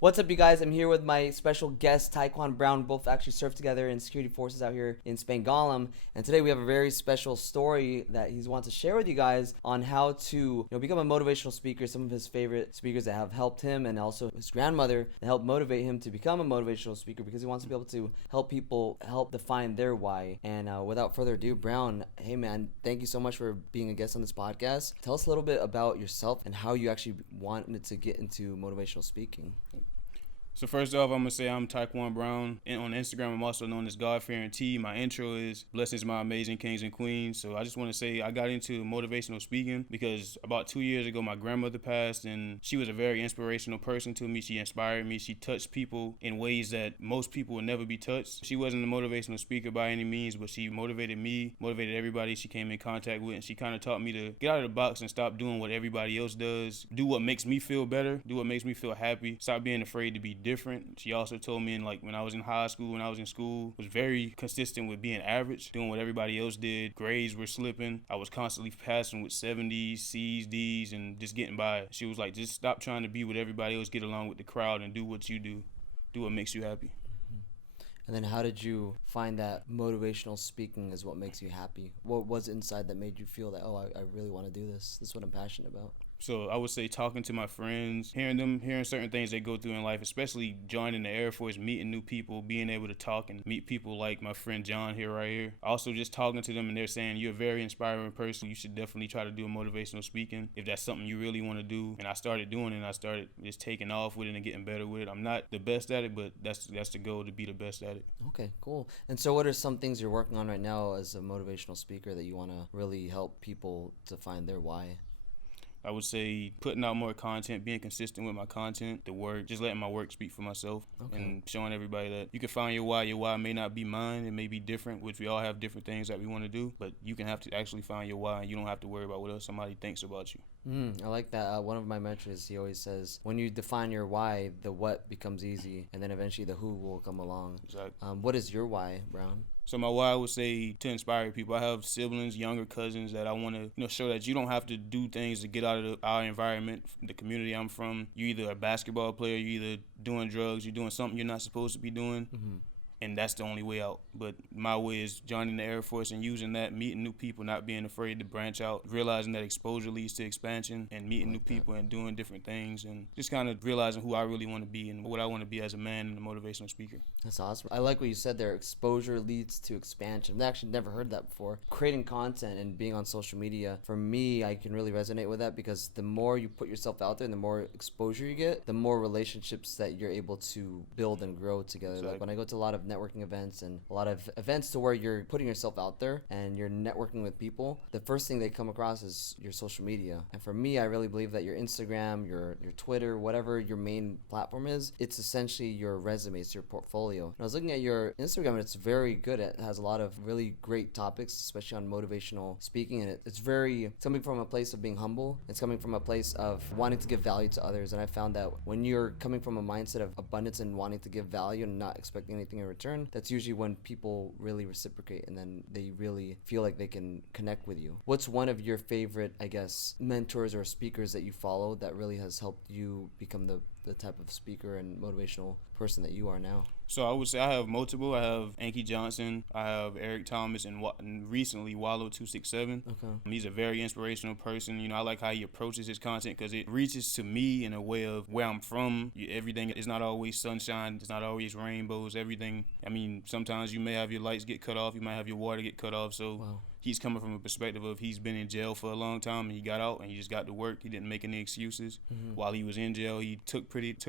What's up, you guys? I'm here with my special guest, Tyquan Brown. Both actually served together in security forces out here in Spangalum. And today we have a very special story that he wants to share with you guys on how to become a motivational speaker. Some of his favorite speakers that have helped him, and also his grandmother that helped motivate him to become a motivational speaker, because he wants to be able to help people help define their why. And without further ado, Brown, hey man, thank you so much for being a guest on this podcast. Tell us a little bit about yourself and how you actually wanted to get into motivational speaking. So first off, I'm going to say I'm Tyquan Brown. And on Instagram, I'm also known as God-Fearing T. My intro is Blessings, my amazing kings and queens. So I just want to say I got into motivational speaking because about 2 years ago, my grandmother passed, and she was a very inspirational person to me. She inspired me. She touched people in ways that most people would never be touched. She wasn't a motivational speaker by any means, but she motivated me, motivated everybody she came in contact with, and she kind of taught me to get out of the box and stop doing what everybody else does. Do what makes me feel better. Do what makes me feel happy. Stop being afraid to be different. She also told me when I was in high school, when I was in school, was very consistent with being average, doing what everybody else did. Grades were slipping. I was constantly passing with 70s, C's, D's, and just getting by. She was like, just stop trying to be with everybody else, get along with the crowd, and do what you do. Do what makes you happy. And then how did you find that motivational speaking is what makes you happy? What was inside that made you feel that, I really want to do this? This is what I'm passionate about. So I would say talking to my friends, hearing certain things they go through in life, especially joining the Air Force, meeting new people, being able to talk and meet people like my friend John right here. Also just talking to them and they're saying, you're a very inspiring person. You should definitely try to do a motivational speaking if that's something you really want to do. And I started doing it, and I started just taking off with it and getting better with it. I'm not the best at it, but that's the goal, to be the best at it. Okay, cool. And so what are some things you're working on right now as a motivational speaker that you want to really help people to find their why? I would say putting out more content, being consistent with my content, the work, just letting my work speak for myself, and showing everybody that you can find your why. Your why may not be mine. It may be different, which we all have different things that we want to do, but you can have to actually find your why, and you don't have to worry about what else somebody thinks about you. I like that. One of my mentors, he always says, when you define your why, the what becomes easy, and then eventually the who will come along. Exactly. What is your why, Brown? So my why, I would say, to inspire people. I have siblings, younger cousins, that I want to show that you don't have to do things to get out of our environment, the community I'm from. You're either a basketball player, you're either doing drugs, you're doing something you're not supposed to be doing. Mm-hmm. And that's the only way out. But my way is joining the Air Force and using that, meeting new people, not being afraid to branch out, realizing that exposure leads to expansion, and meeting new people and doing different things, and just kind of realizing who I really want to be and what I want to be as a man and a motivational speaker. That's awesome. I like what you said there. Exposure leads to expansion. I've actually never heard that before. Creating content and being on social media, for me, I can really resonate with that, because the more you put yourself out there and the more exposure you get, the more relationships that you're able to build and grow together. Exactly. Like when I go to a lot of networking events and a lot of events to where you're putting yourself out there and you're networking with people, the first thing they come across is your social media. And for me, I really believe that your Instagram, your Twitter, whatever your main platform is, it's essentially your resume, it's your portfolio. And I was looking at your Instagram, and it's very good. It has a lot of really great topics, especially on motivational speaking, and it's coming from a place of being humble. It's coming from a place of wanting to give value to others. And I found that when you're coming from a mindset of abundance and wanting to give value and not expecting anything in return, that's usually when people really reciprocate, and then they really feel like they can connect with you. What's one of your favorite, mentors or speakers that you follow that really has helped you become the type of speaker and motivational person that you are now? So I would say I have multiple. I have Anki Johnson, I have Eric Thomas, and recently Wallow267. Okay. He's a very inspirational person. I like how he approaches his content, because it reaches to me in a way of where I'm from. Everything is not always sunshine. It's not always rainbows. Everything. Sometimes you may have your lights get cut off. You might have your water get cut off. So. Wow. He's coming from a perspective of he's been in jail for a long time, and he got out and he just got to work. He didn't make any excuses. Mm-hmm. While he was in jail, he took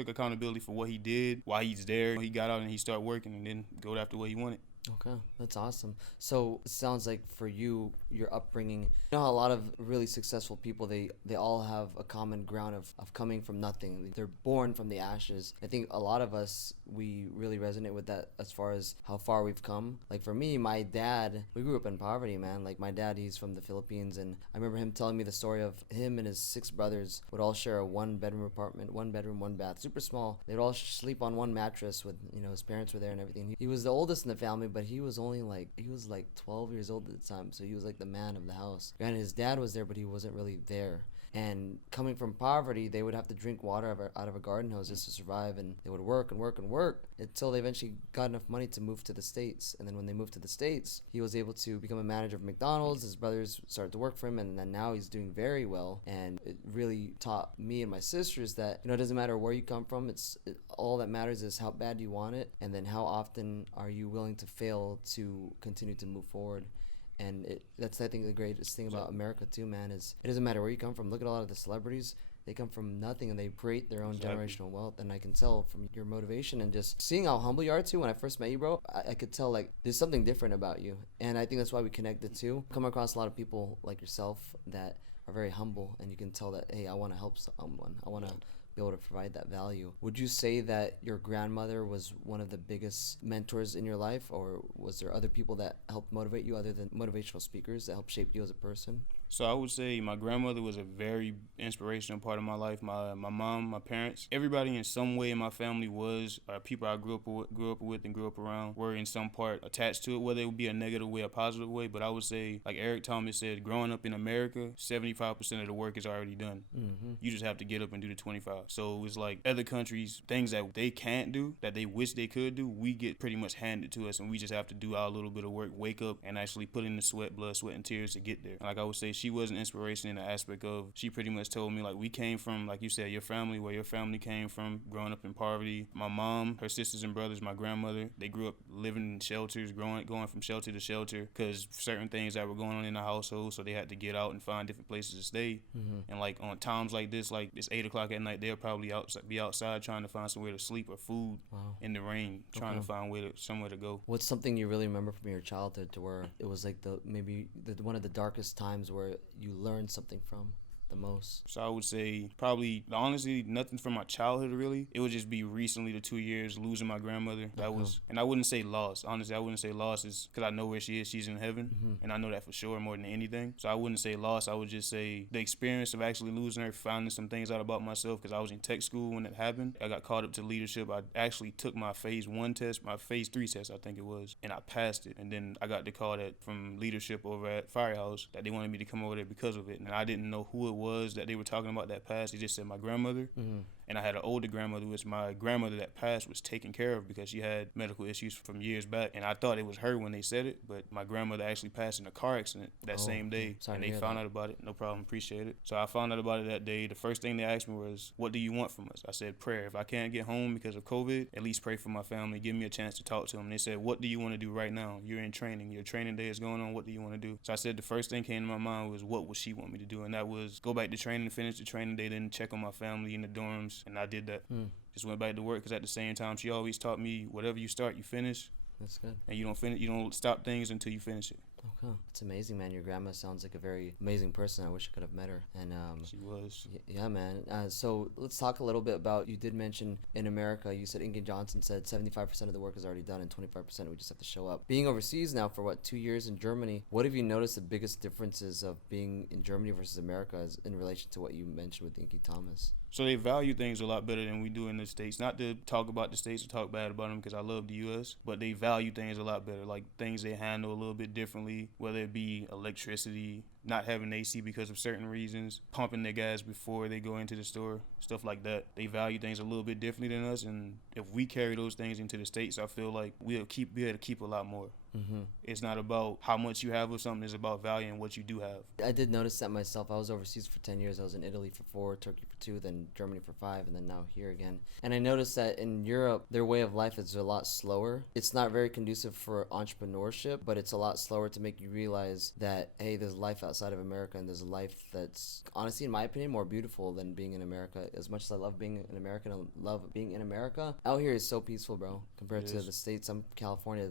accountability for what he did. While he's there, he got out and he started working and then go after what he wanted. Okay, that's awesome. So it sounds like for you, your upbringing, how a lot of really successful people, they all have a common ground of coming from nothing. They're born from the ashes. I think a lot of us, we really resonate with that as far as how far we've come. Like for me, my dad, we grew up in poverty, man. Like my dad, he's from the Philippines, and I remember him telling me the story of him and his 6 brothers would all share a 1-bedroom apartment, 1 bedroom, 1 bath, super small. They'd all sleep on one mattress with, his parents were there and everything. He was the oldest in the family, but he was only like 12 years old at the time, so he was like the man of the house. And his dad was there, but he wasn't really there. And coming from poverty, they would have to drink water out of a garden hose just to survive, and they would work and work and work until they eventually got enough money to move to the States. And then when they moved to the States, he was able to become a manager of McDonald's. His brothers started to work for him, and then now he's doing very well. And it really taught me and my sisters that, it doesn't matter where you come from. All that matters is how bad you want it, and then how often are you willing to fail to continue to move forward. And that's, I think, the greatest thing about America too, man, is it doesn't matter where you come from. Look at a lot of the celebrities. They come from nothing and they create their own generational wealth. And I can tell from your motivation and just seeing how humble you are too. When I first met you, bro, I could tell like there's something different about you. And I think that's why we connected too. Come across a lot of people like yourself that are very humble, and you can tell that, hey, I want to help someone. I want to be able to provide that value. Would you say that your grandmother was one of the biggest mentors in your life, or was there other people that helped motivate you other than motivational speakers that helped shape you as a person? So I would say my grandmother was a very inspirational part of my life. My mom, my parents, everybody in some way in my family was people I grew up with and grew up around were in some part attached to it, whether it would be a negative way or positive way. But I would say, like Eric Thomas said, growing up in America, 75% of the work is already done. Mm-hmm. You just have to get up and do the 25. So it's like other countries, things that they can't do, that they wish they could do, we get pretty much handed to us, and we just have to do our little bit of work, wake up, and actually put in the blood, sweat, and tears to get there. And like I would say, she was an inspiration in the aspect of, she pretty much told me, like, we came from, like you said, your family, where your family came from, growing up in poverty. My mom, her sisters and brothers, my grandmother, they grew up living in shelters, going from shelter to shelter because certain things that were going on in the household, so they had to get out and find different places to stay. Mm-hmm. And like on times like this, like it's 8 o'clock at night, they'll probably be outside trying to find somewhere to sleep or food. Wow. In the rain, trying to find somewhere to go. What's something you really remember from your childhood to where it was like one of the darkest times where you learned something from the most? So I would say probably, honestly, nothing from my childhood really. It would just be recently, the 2 years losing my grandmother. That was, and I wouldn't say loss. Honestly, I wouldn't say loss, is because I know where she is. She's in heaven, and I know that for sure more than anything. So I wouldn't say loss. I would just say the experience of actually losing her, finding some things out about myself, because I was in tech school when it happened. I got caught up to leadership. I actually took my phase 1 test, my phase 3 test, I think it was, and I passed it. And then I got the call from leadership over at Firehouse that they wanted me to come over there because of it. And I didn't know who it was that they were talking about that passed. They just said my grandmother. Mm-hmm. And I had an older grandmother, which my grandmother that passed was taken care of because she had medical issues from years back. And I thought it was her when they said it, but my grandmother actually passed in a car accident that same day. And they found out about it. No problem, appreciate it. So I found out about it that day. The first thing they asked me was, what do you want from us? I said, prayer. If I can't get home because of COVID, at least pray for my family. Give me a chance to talk to them. They said, what do you want to do right now? You're in training. Your training day is going on. What do you want to do? So I said the first thing came to my mind was, what would she want me to do? And that was go back to training, finish the training day, then check on my family in the dorms. And I did that. Just went back to work because at the same time, she always taught me, whatever you start, you finish. That's good. And you don't stop things until you finish it. Okay. It's amazing, man. Your grandma sounds like a very amazing person. I wish I could have met her. And she was. Yeah, man. So let's talk a little bit about, you did mention in America, you said Inge Johnson said 75% of the work is already done and 25% we just have to show up. Being overseas now for 2 years in Germany, what have you noticed the biggest differences of being in Germany versus America in relation to what you mentioned with Inge Thomas? So they value things a lot better than we do in the States. Not to talk about the States or talk bad about them, because I love the U.S., but they value things a lot better, like things they handle a little bit differently, whether it be electricity, not having AC because of certain reasons, pumping their gas before they go into the store, stuff like that. They value things a little bit differently than us, and if we carry those things into the States, I feel like be able to keep a lot more. Mm-hmm. It's not about how much you have of something, it's about valuing what you do have. I did notice that myself. I was overseas for 10 years. I was in Italy for 4, Turkey for 2, then Germany for 5, and then now here again. And I noticed that in Europe, their way of life is a lot slower. It's not very conducive for entrepreneurship, but it's a lot slower to make you realize that, hey, there's life outside of America, and there's a life that's, honestly, in my opinion, more beautiful than being in America. As much as I love being an American, I love being in America, out here is so peaceful, bro, compared to the States. I'm California.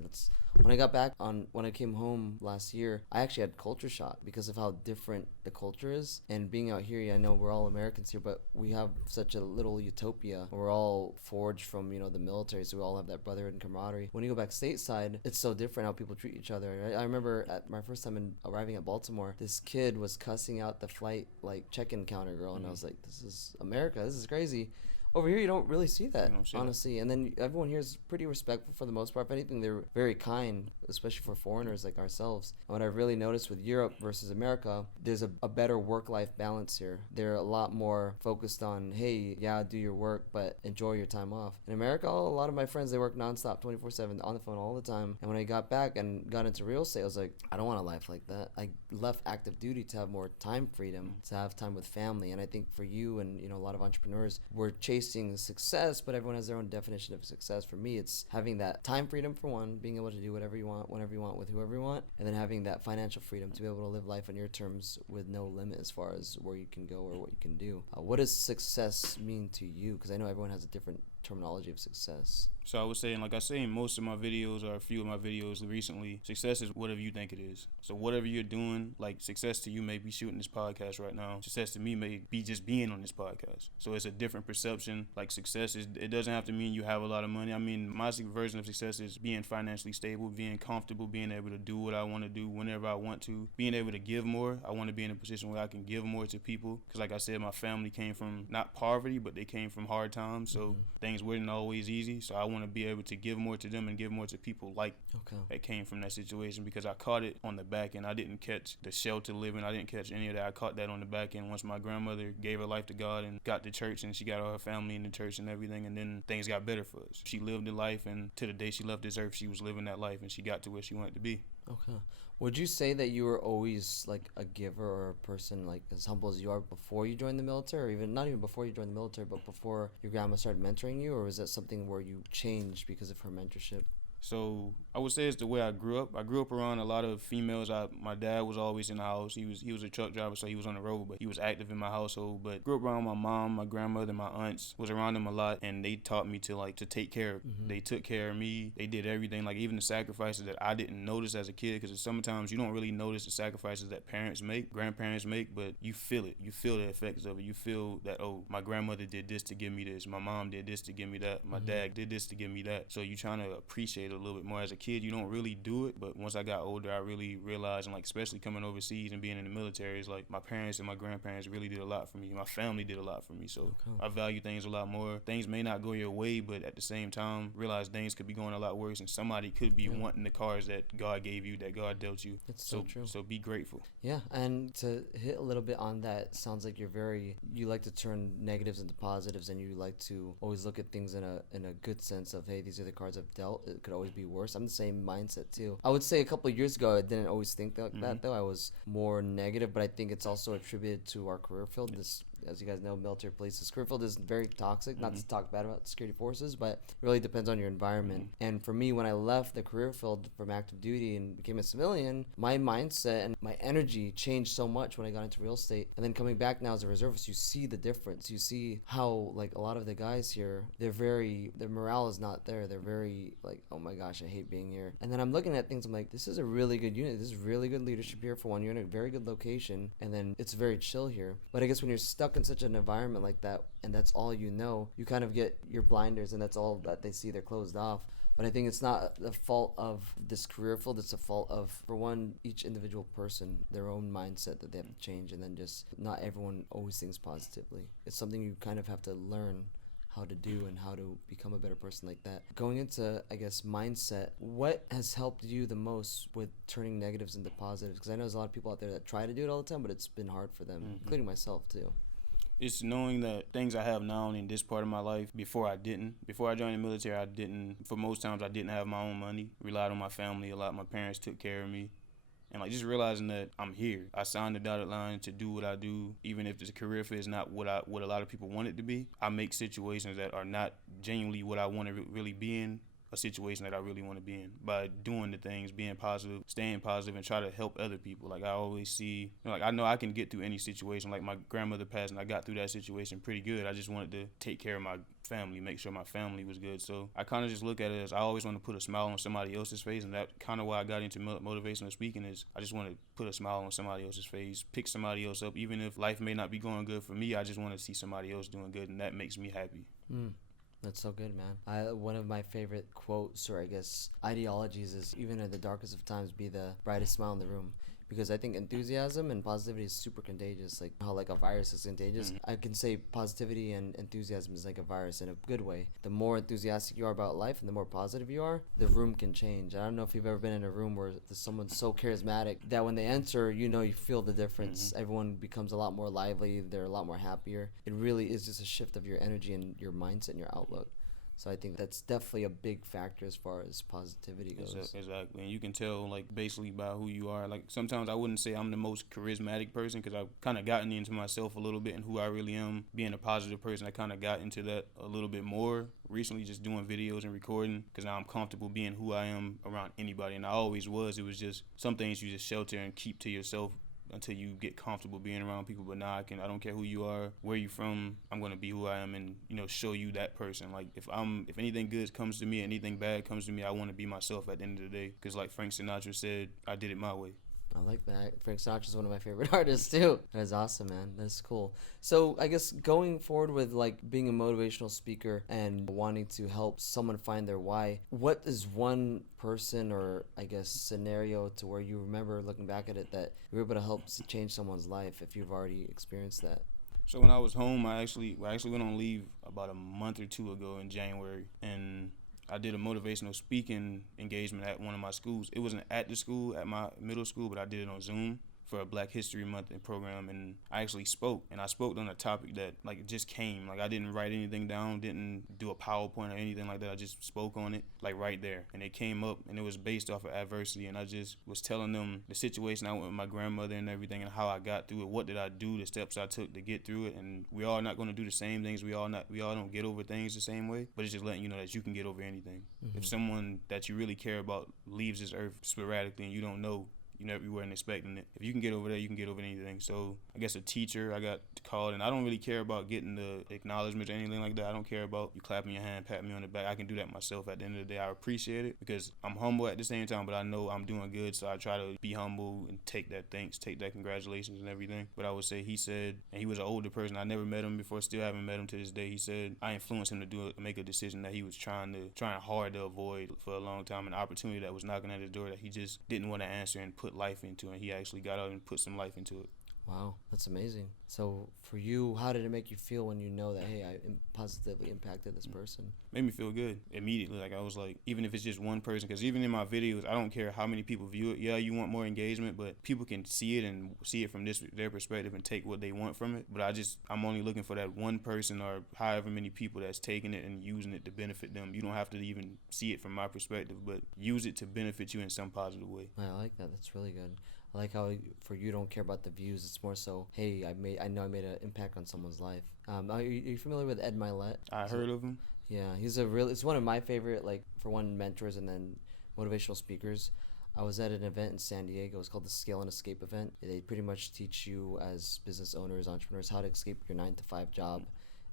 When I got back when I came home last year, I actually had culture shock because of how different the culture is. And being out here, I know we're all Americans here, but we have such a little utopia. We're all forged from, the military, so we all have that brotherhood and camaraderie. When you go back stateside, it's so different how people treat each other. I remember at my first time arriving at Baltimore, this kid was cussing out the flight check-in counter girl, and I was like, this is America, this is crazy. Over here, you don't really see that, You don't see honestly. And then everyone here is pretty respectful for the most part. If anything, they're very kind, especially for foreigners like ourselves. And what I've really noticed with Europe versus America, there's a better work-life balance here. They're a lot more focused on, hey, yeah, do your work, but enjoy your time off. In America, a lot of my friends, they work nonstop, 24/7, on the phone all the time. And when I got back and got into real estate, I was like, I don't want a life like that. I left active duty to have more time freedom, to have time with family. And I think for you and, a lot of entrepreneurs, we're chasing success, but everyone has their own definition of success. For me, it's having that time freedom for one, being able to do whatever you want, whenever you want, with whoever you want, and then having that financial freedom to be able to live life on your terms with no limit as far as where you can go or what you can do. What does success mean to you? Because I know everyone has a different terminology of success. So I was saying, like I say in most of my videos or a few of my videos recently, success is whatever you think it is. So whatever you're doing, like success to you may be shooting this podcast right now. Success to me may be just being on this podcast. So it's a different perception. Like success is, it doesn't have to mean you have a lot of money. I mean, my version of success is being financially stable, being comfortable, being able to do what I want to do whenever I want to, being able to give more. I want to be in a position where I can give more to people. Because like I said, my family came from not poverty, but they came from hard times. So things weren't always easy. So I want to be able to give more to them and give more to people like that came from that situation, because I caught it on the back end. I didn't catch the shelter living. I didn't catch any of that. I caught that on the back end once my grandmother gave her life to God and got to church, and she got all her family in the church and everything, and then things got better for us. She lived the life, and to the day she left this earth, she was living that life, and she got to where she wanted to be. Okay. Would you say that you were always like a giver or a person like as humble as you are before you joined the military, or even not even before you joined the military, but before your grandma started mentoring you, or was that something where you changed because of her mentorship? So I would say it's the way I grew up. I grew up around a lot of females. My dad was always in the house. He was a truck driver, so he was on the road, but he was active in my household. But grew up around my mom, my grandmother, my aunts. Was around them a lot, and they taught me to take care of. They took care of me. They did everything, like even the sacrifices that I didn't notice as a kid, because sometimes you don't really notice the sacrifices that parents make, grandparents make, but you feel it. You feel the effects of it. You feel that, oh, my grandmother did this to give me this. My mom did this to give me that. My dad did this to give me that. So you trying to appreciate a little bit more. As a kid, you don't really do it, but once I got older, I really realized, and like especially coming overseas and being in the military, is like my parents and my grandparents really did a lot for me. My family did a lot for me, so I value things a lot more. Things may not go your way, but at the same time, realize things could be going a lot worse, and somebody could be wanting the cards that God gave you, that God dealt you. It's so true. So be grateful. Yeah, and to hit a little bit on that, sounds like you like to turn negatives into positives, and you like to always look at things in a good sense of, hey, these are the cards I've dealt. It could always be worse. I'm the same mindset too. I would say a couple of years ago, I didn't always think that though. I was more negative, but I think it's also attributed to our career field. This, as you guys know, military police, this career field is very toxic. Not to talk bad about security forces, but it really depends on your environment. And for me, when I left the career field from active duty and became a civilian, my mindset and my energy changed so much when I got into real estate. And then coming back now as a reservist, you see the difference. You see how, like, a lot of the guys here, their morale is not there. They're very like, oh my gosh, I hate being here. And then I'm looking at things, I'm like, this is a really good unit. This is really good leadership here for one. You're in a very good location, and then it's very chill here. But I guess when you're stuck in such an environment like that, and that's all you know, you kind of get your blinders, and that's all that they see. They're closed off. But I think it's not the fault of this career field. It's the fault of, for one, each individual person, their own mindset that they have to change. And then just not everyone always thinks positively. It's something you kind of have to learn how to do and how to become a better person like that. Going into, I guess, mindset, what has helped you the most with turning negatives into positives? Because I know there's a lot of people out there that try to do it all the time, but it's been hard for them, including myself too. It's knowing that things I have now in this part of my life, before I didn't. Before I joined the military, I didn't. For most times, I didn't have my own money. Relied on my family a lot. My parents took care of me. And like just realizing that I'm here. I signed the dotted line to do what I do, even if this career fit is not what a lot of people want it to be. I make situations that are not genuinely what I want to really be in, a situation that I really want to be in, by doing the things, being positive, staying positive, and try to help other people. Like I always see, like I know I can get through any situation. Like my grandmother passed, and I got through that situation pretty good. I just wanted to take care of my family, make sure my family was good. So I kind of just look at it as I always want to put a smile on somebody else's face, and that kind of why I got into motivational speaking is I just want to put a smile on somebody else's face, pick somebody else up. Even if life may not be going good for me, I just want to see somebody else doing good, and that makes me happy. That's so good, man. One of my favorite quotes, or I guess ideologies, is even in the darkest of times, be the brightest smile in the room. because I think enthusiasm and positivity is super contagious. Like how like a virus is contagious. I can say positivity and enthusiasm is like a virus in a good way. The more enthusiastic you are about life and the more positive you are, the room can change. I don't know if you've ever been in a room where someone's so charismatic that when they enter, you feel the difference. Everyone becomes a lot more lively. They're a lot more happier. It really is just a shift of your energy and your mindset and your outlook. So I think that's definitely a big factor as far as positivity goes. Exactly. And you can tell, like, basically by who you are. Like, sometimes I wouldn't say I'm the most charismatic person because I've kind of gotten into myself a little bit and who I really am. Being a positive person, I kind of got into that a little bit more recently, just doing videos and recording, because now I'm comfortable being who I am around anybody. And I always was. It was just some things you just shelter and keep to yourself until you get comfortable being around people. But now I don't care who you are, where you from, I'm going to be who I am and, show you that person. Like, if anything good comes to me, anything bad comes to me, I want to be myself at the end of the day. Because like Frank Sinatra said, I did it my way. I like that. Frank Sinatra's one of my favorite artists too. That's awesome, man. That's cool. So I guess going forward with like being a motivational speaker and wanting to help someone find their why, what is one person or I guess scenario to where you remember looking back at it that you were able to help change someone's life if you've already experienced that? So when I was home, I actually went on leave about a month or two ago in January, and I did a motivational speaking engagement at one of my schools. It wasn't at the school, at my middle school, but I did it on Zoom for a Black History Month program, and I actually spoke, and I spoke on a topic that, like, it just came. Like, I didn't write anything down, didn't do a PowerPoint or anything like that. I just spoke on it, like, right there, and it came up, and it was based off of adversity, and I just was telling them the situation I went with my grandmother and everything and how I got through it, what did I do, the steps I took to get through it, and we all not going to do the same things. We all don't get over things the same way, but it's just letting you know that you can get over anything. If someone that you really care about leaves this earth sporadically and you don't know, you weren't expecting it. If you can get over that, you can get over anything. So I guess a teacher, I got called, and I don't really care about getting the acknowledgement or anything like that. I don't care about you clapping your hand, patting me on the back. I can do that myself at the end of the day. I appreciate it because I'm humble at the same time, but I know I'm doing good, so I try to be humble and take that thanks, take that congratulations and everything. But I would say he said, and he was an older person. I never met him before, still haven't met him to this day. He said I influenced him to make a decision that he was trying hard to avoid for a long time, an opportunity that was knocking at his door that he just didn't want to answer and put life into, and he actually got out and put some life into it. Wow, that's amazing. So for you, how did it make you feel when you know that, hey, I positively impacted this person? Made me feel good immediately. Like, I was like, even if it's just one person, because even in my videos, I don't care how many people view it. Yeah, you want more engagement, but people can see it and see it from their perspective and take what they want from it. But I'm only looking for that one person or however many people that's taking it and using it to benefit them. You don't have to even see it from my perspective, but use it to benefit you in some positive way. I like that. That's really good. I like how for you don't care about the views. It's more so, hey, I know I made an impact on someone's life. Are you familiar with Ed Milet? I heard of him. Yeah, it's one of my favorite, like, for one, mentors and then motivational speakers. I was at an event in San Diego. It's called the Scale and Escape event. They pretty much teach you as business owners, entrepreneurs, how to escape your 9-to-5 job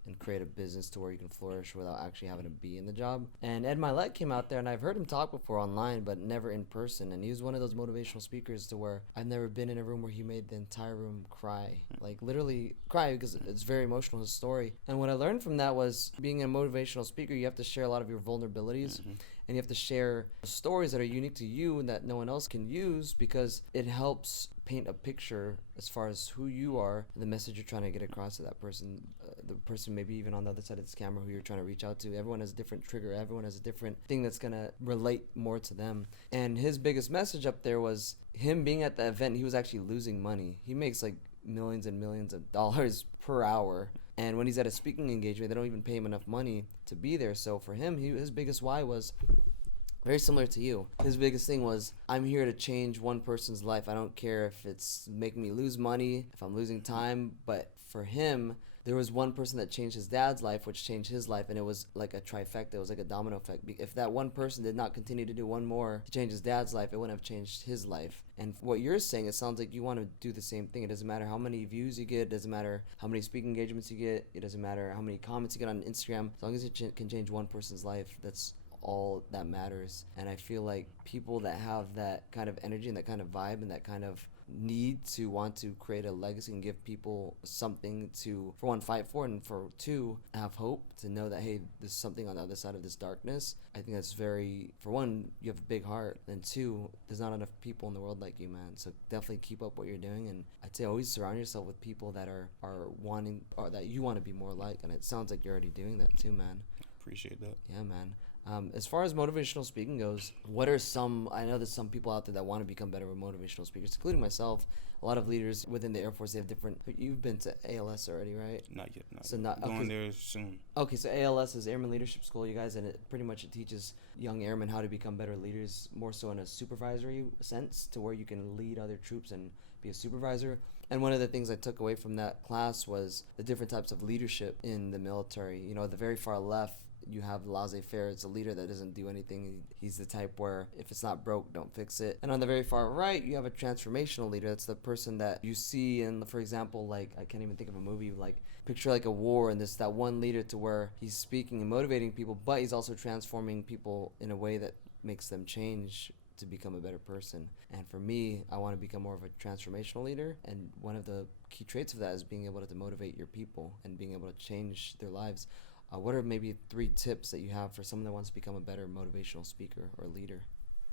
and create a business to where you can flourish without actually having to be in the job. And Ed Milet came out there, and I've heard him talk before online, but never in person. And he was one of those motivational speakers to where I've never been in a room where he made the entire room cry. Like, literally cry, because it's very emotional, his story. And what I learned from that was, being a motivational speaker, you have to share a lot of your vulnerabilities. And you have to share stories that are unique to you and that no one else can use, because it helps paint a picture as far as who you are, the message you're trying to get across to that person, the person maybe even on the other side of this camera who you're trying to reach out to. Everyone has a different trigger. Everyone has a different thing that's going to relate more to them. And his biggest message up there was him being at the event. He was actually losing money. He makes like millions and millions of dollars per hour. And when he's at a speaking engagement, they don't even pay him enough money to be there. So for him, his biggest why was very similar to you. His biggest thing was, I'm here to change one person's life. I don't care if it's making me lose money, if I'm losing time. But for him, there was one person that changed his dad's life, which changed his life, and it was like a trifecta. It was like a domino effect. If that one person did not continue to do one more to change his dad's life, it wouldn't have changed his life. And what you're saying, it sounds like you want to do the same thing. It doesn't matter how many views you get. It doesn't matter how many speaking engagements you get. It doesn't matter how many comments you get on Instagram. As long as it can change one person's life, that's all that matters. And I feel like people that have that kind of energy and that kind of vibe and that kind of need to want to create a legacy and give people something to, for one, fight for, and for two, have hope to know that, hey, there's something on the other side of this darkness. I think that's very, for one, you have a big heart, and two, there's not enough people in the world like you, man. So definitely keep up what you're doing, and I'd say always surround yourself with people that are wanting, or that you want to be more like, and it sounds like you're already doing that too, man. Appreciate that. Yeah, man. As far as motivational speaking goes, what are some, I know there's some people out there that want to become better with motivational speakers, including myself. A lot of leaders within the Air Force, they have different, you've been to ALS already, right? Not yet. So not going there soon. Okay, so ALS is Airman Leadership School, you guys, and it pretty much teaches young airmen how to become better leaders, more so in a supervisory sense, to where you can lead other troops and be a supervisor. And one of the things I took away from that class was the different types of leadership in the military. You know, at the very far left, you have laissez-faire. It's a leader that doesn't do anything. He's the type where if it's not broke, don't fix it. And on the very far right, you have a transformational leader. That's the person that you see in, for example, like, I can't even think of a movie, like, picture like a war, and that one leader to where he's speaking and motivating people, but he's also transforming people in a way that makes them change to become a better person. And for me, I want to become more of a transformational leader, and one of the key traits of that is being able to motivate your people and being able to change their lives. What are maybe 3 tips that you have for someone that wants to become a better motivational speaker or leader?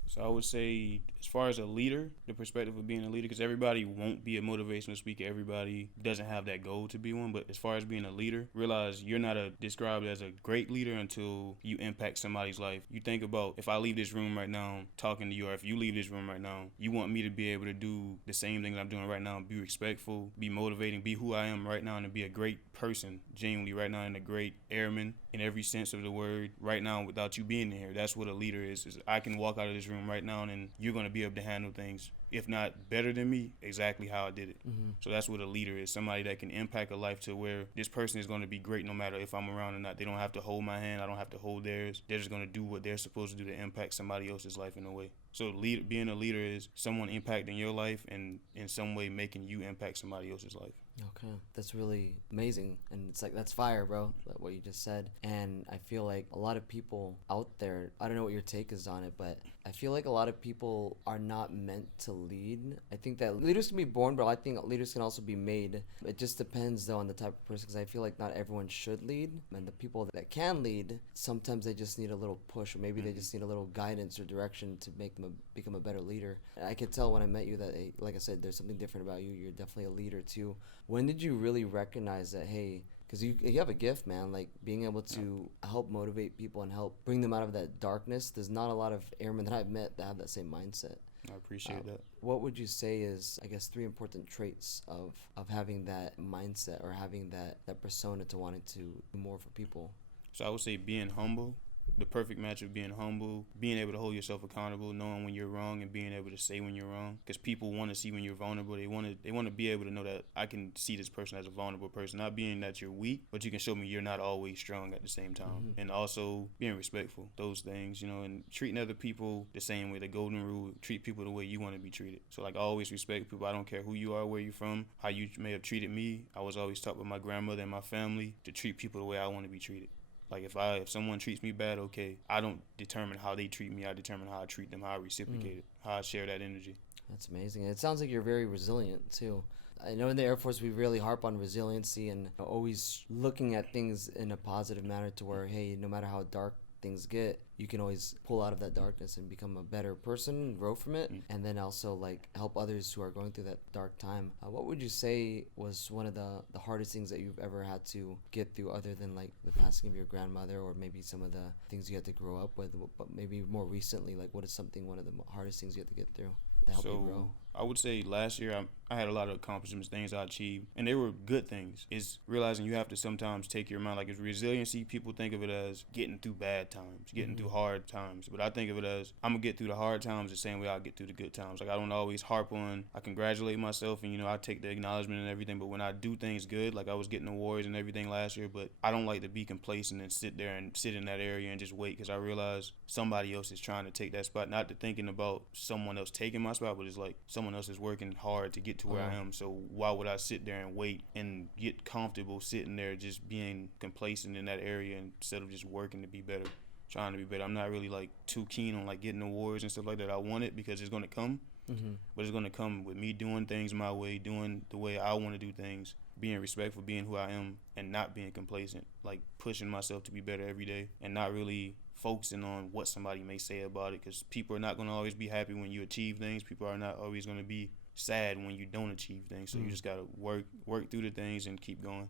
So I would say, as far as a leader, the perspective of being a leader, because everybody won't be a motivational speaker. Everybody doesn't have that goal to be one. But as far as being a leader, realize you're not described as a great leader until you impact somebody's life. You think about, if I leave this room right now talking to you, or if you leave this room right now, you want me to be able to do the same thing that I'm doing right now, be respectful, be motivating, be who I am right now, and to be a great person, genuinely right now, and a great airman in every sense of the word right now without you being here. That's what a leader is I can walk out of this room right now and you're going to be able to handle things, if not better than me, exactly how I did it. Mm-hmm. So that's what a leader is, somebody that can impact a life to where this person is going to be great no matter if I'm around or not. They don't have to hold my hand. I don't have to hold theirs. They're just going to do what they're supposed to do to impact somebody else's life in a way. So being a leader is someone impacting your life and in some way making you impact somebody else's life. Okay, that's really amazing, and it's like, that's fire, bro, what you just said. And I feel like a lot of people out there, I don't know what your take is on it, but I feel like a lot of people are not meant to lead. I think that leaders can be born, but I think leaders can also be made. It just depends, though, on the type of person, because I feel like not everyone should lead, and the people that can lead, sometimes they just need a little push, or maybe they just need a little guidance or direction to make them become a better leader. And I could tell when I met you that, like I said, there's something different about you. You're definitely a leader, too. When did you really recognize that, hey, because you have a gift, man, like being able to help motivate people and help bring them out of that darkness? There's not a lot of airmen that I've met that have that same mindset. I appreciate that. What would you say is, I guess, 3 important traits of having that mindset or having that persona to wanting to do more for people? So I would say being humble. The perfect match of being humble, being able to hold yourself accountable, knowing when you're wrong, and being able to say when you're wrong. Because people want to see when you're vulnerable. They want to be able to know that I can see this person as a vulnerable person. Not being that you're weak, but you can show me you're not always strong at the same time. Mm-hmm. And also being respectful. Those things, and treating other people the same way. The golden rule: treat people the way you want to be treated. So like, always respect people. I don't care who you are, where you're from, how you may have treated me. I was always taught with my grandmother and my family to treat people the way I want to be treated. Like, if someone treats me bad, okay, I don't determine how they treat me. I determine how I treat them, how I reciprocate it, how I share that energy. That's amazing. And it sounds like you're very resilient, too. I know in the Air Force we really harp on resiliency and always looking at things in a positive manner to where, hey, no matter how dark things get, you can always pull out of that darkness and become a better person, grow from it, and then also like help others who are going through that dark time. What would you say was one of the hardest things that you've ever had to get through, other than like the passing of your grandmother, or maybe some of the things you had to grow up with, but maybe more recently, like what is one of the hardest things you had to get through to help you grow? I would say last year I had a lot of accomplishments, things I achieved, and they were good things. It's realizing you have to sometimes take your mind, like, it's resiliency. People think of it as getting through bad times, getting through hard times, but I think of it as I'm gonna get through the hard times the same way I'll get through the good times. Like, I don't always harp on, I congratulate myself and I take the acknowledgement and everything, but when I do things good, like I was getting awards and everything last year, but I don't like to be complacent and sit there and sit in that area and just wait, because I realize somebody else is trying to take that spot, not to thinking about someone else taking my spot, but it's like someone else is working hard to get to where I am. So why would I sit there and wait and get comfortable sitting there just being complacent in that area instead of just working to be better, trying to be better? I'm not really like too keen on like getting awards and stuff like that. I want it because it's going to come, But it's gonna come with me doing things my way, doing the way I want to do things, being respectful, being who I am, and not being complacent. Like pushing myself to be better every day, and not really focusing on what somebody may say about it, because people are not gonna always be happy when you achieve things. People are not always gonna be sad when you don't achieve things. So you just gotta work through the things and keep going.